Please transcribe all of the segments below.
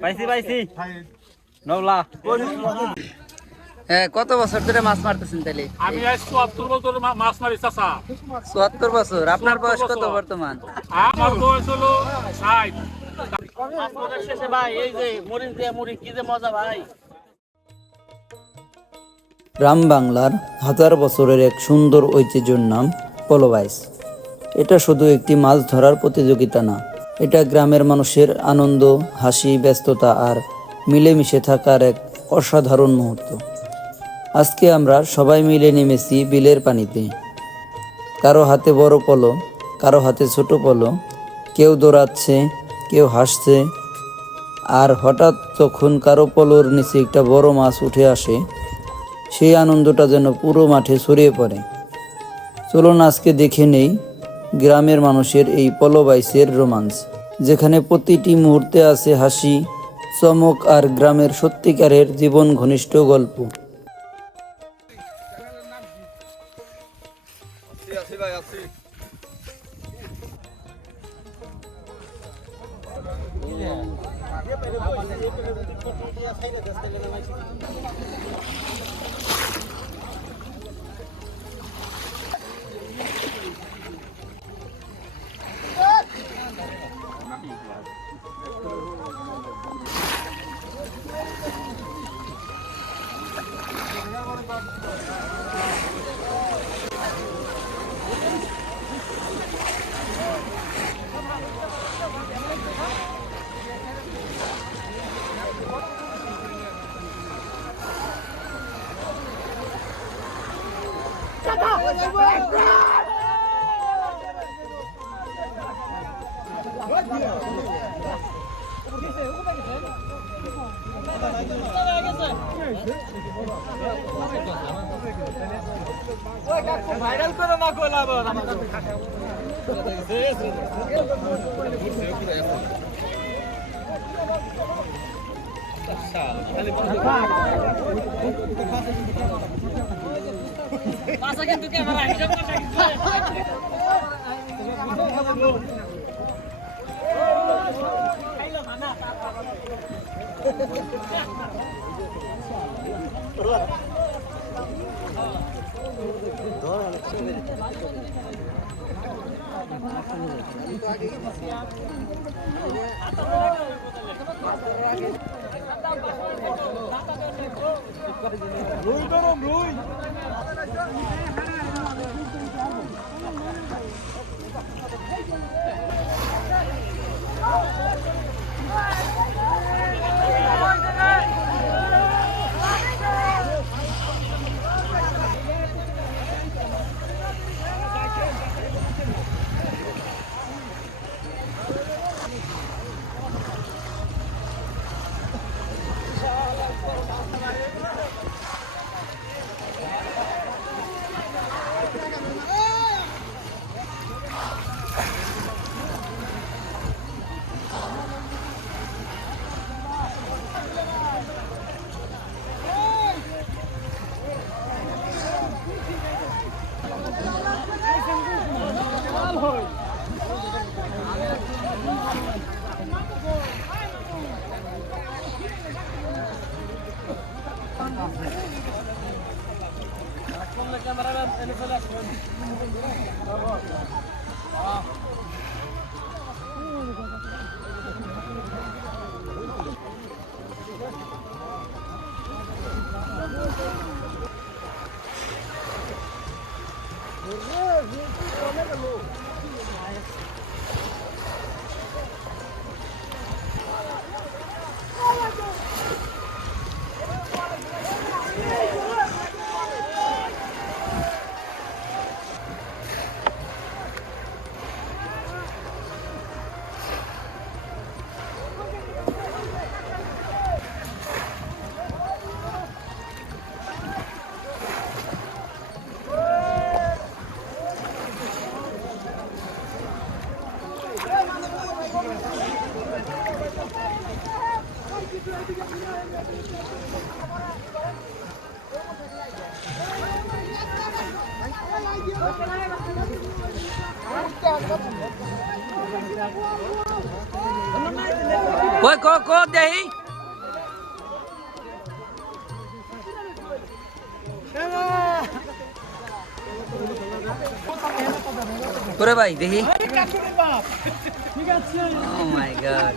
পাইছি পাইছি। নবলা। হ্যাঁ কত বছর ধরে মাছ মারতেছেন তাহলে আমি আজ চুয়াত্তর বছর মাছ মারি চাষা চুয়াত্তর বছর আপনার বয়স কত বর্তমান? আমার বয়স হলো ষাট। শেষে ভাই এই যে মরিচ দিয়ে মুড়ি কি যে মজা ভাই গ্রাম বাংলার হাজার বছরের এক সুন্দর ঐতিহ্যের নাম পলোবাইস। এটা শুধু একটি মাছ ধরার প্রতিযোগিতা না এটা গ্রামের মানুষের আনন্দ, হাসি, ব্যস্ততা আর মিলেমিশে থাকার এক অসাধারণ মুহূর্ত। আজকে আমরা সবাই মিলে নেমেছি বিলের পানিতে। কারও হাতে বড় পলো কারও হাতে ছোট পলো কেউ দৌড়াচ্ছে, কেউ হাসছে। আর হঠাৎ যখন কারও পলোর নিচে একটা বড় মাছ উঠে আসে, সেই আনন্দটা যেন পুরো মাঠে ছড়িয়ে পড়ে। চলুন আজকে দেখে নেই গ্রামের মানুষের এই পলবাইসের রোমান্স যেখানে প্রতিটি মুহূর্তে আছে হাসি, চমক আর গ্রামের সত্যিকারের জীবন ঘনিষ্ঠ গল্প। ভাইরাল করে না গোলাপ খালি কই ক ক দেহি ওরে ভাই দেখি। ও মাই গড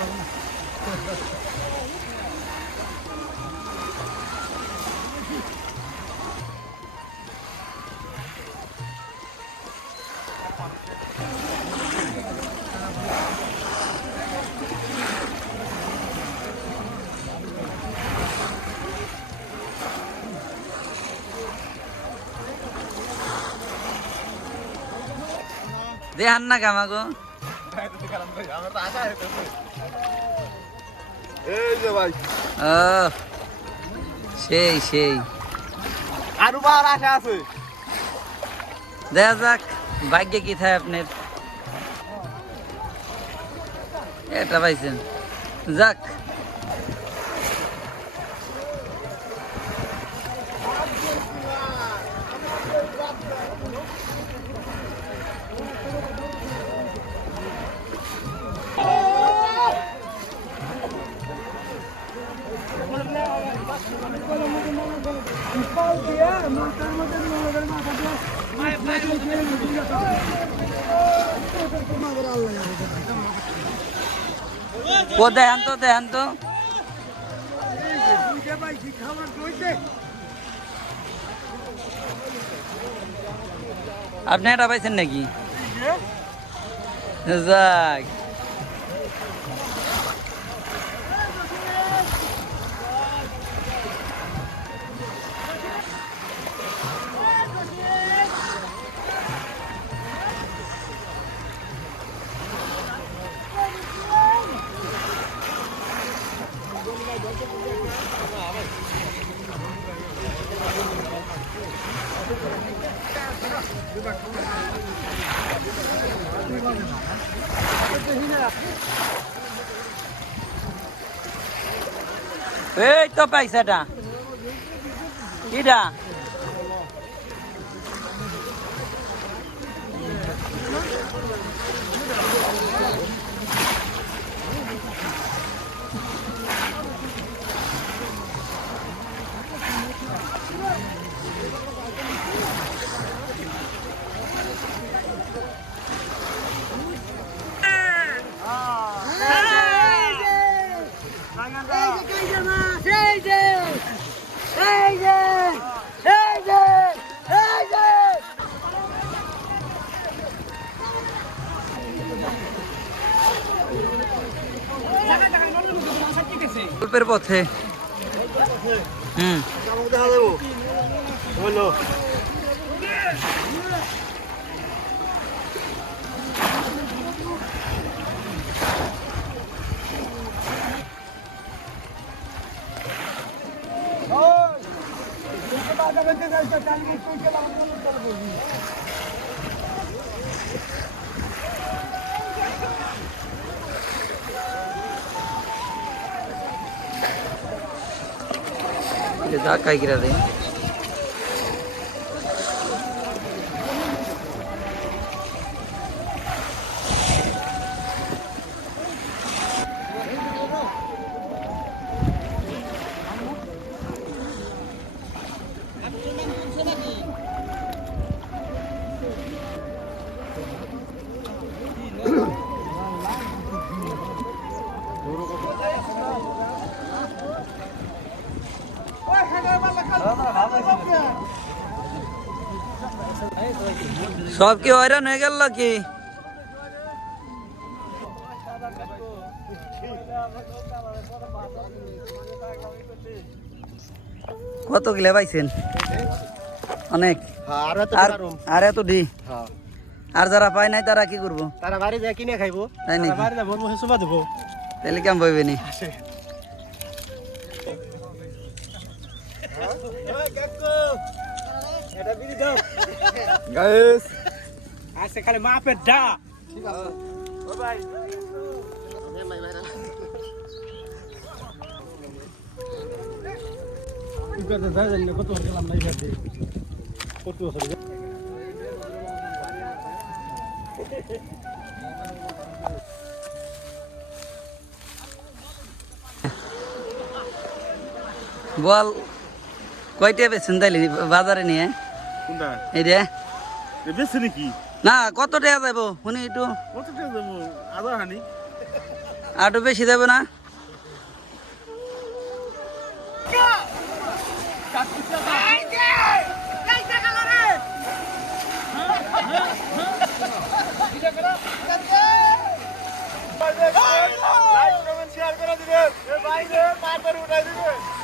যে ভাই ও সেই সেই। আরও আশা আছে। দেখা যাক ভাগ্যে কি থাকে আপনার। এটা পাইছেন। যাক ও দেখেন তো দেখেন তো। আপনি এটা পাইছেন নাকি? যাক। এই তো পাইছে এটা কিটা গল্পের পথে। হুম। যাব বলো সব কি হয়রান হয়ে গেল কি কত কিলো পাইছেন? অনেক। হ্যাঁ আর তো আর আর এত ডি হ্যাঁ। আর যারা পায় নাই তারা কি করব? তারা বাড়ি যায় কিনে খাইবো। তাই নাকি? বাড়ি বলব দেবো তাহলে কেমন পাইবে নি? গাইস আজকে খালি মাপের ডা বল কয়টা বেছেন তাইলে বাজারে নিয়ে কোনটা এই রে বেশি নাকি না কত টাকা যাব শুনি একটু কত টাকা দেবো হানি আরও বেশি যাবে না লাইক কমেন্ট শেয়ার করে দিবেন এ ভাই রে উঠাই দিবেন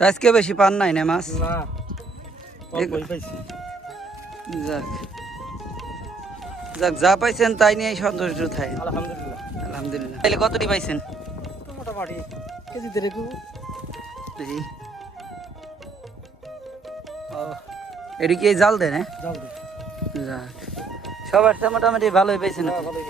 আজকে বেশি পান নাই না মাছ? যাক। যাক যা পাইছেন তাই নিয়ে সন্তুষ্ট থাই আলহামদুলিল্লাহ। আলহামদুলিল্লাহ। তাহলে কতটি পাইছেন? মোটামুটি কেজি দেড়েক দেখি এটি কি জাল দেন হ্যাঁ? যাক। সবার তো মোটামুটি ভালোই পাইছেন আপনি। ভালোই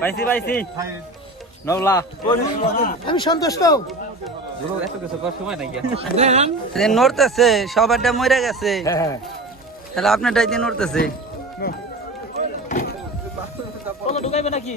পাইছি পাইছি। নবলা। আমি সন্তুষ্ট নড়তেছে সবারটা মরে গেছে। হ্যাঁ হ্যাঁ। তাহলে আপনারটাই দিয়ে নড়তেছে। ঢুকাইবে নাকি?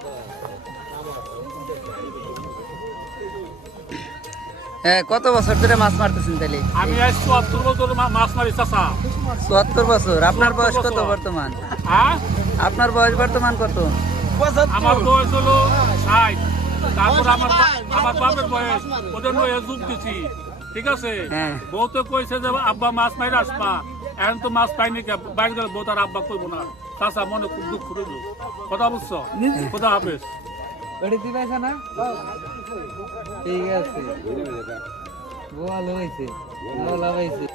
কত বছর ধরে মাছ মারতেছেন তাহলে আমি আজ চুয়াত্তর বছর মাছ মারি চাষা চুয়াত্তর বছর আপনার বয়স কত বর্তমান? হ্যাঁ? আপনার বয়স বর্তমান কত? আমার বয়স হলো ষাট। তারপর আমার আমার বাপের বয়স ওদের নয় যুগ দিছি। ঠিক আছে? হ্যাঁ। বউ তো কইছে যে আব্বা মাছ মাইরে আসবা। এখন তো মাছ পাইনি কে? বাইরে গেলে বউ তার আব্বা কইব না। চাষা মনে খুব দুঃখ রইল। কথা বুঝছ? কথা হাফেজ। ঠিক আছে। ভালো হয়েছে। ভালো হয়েছে।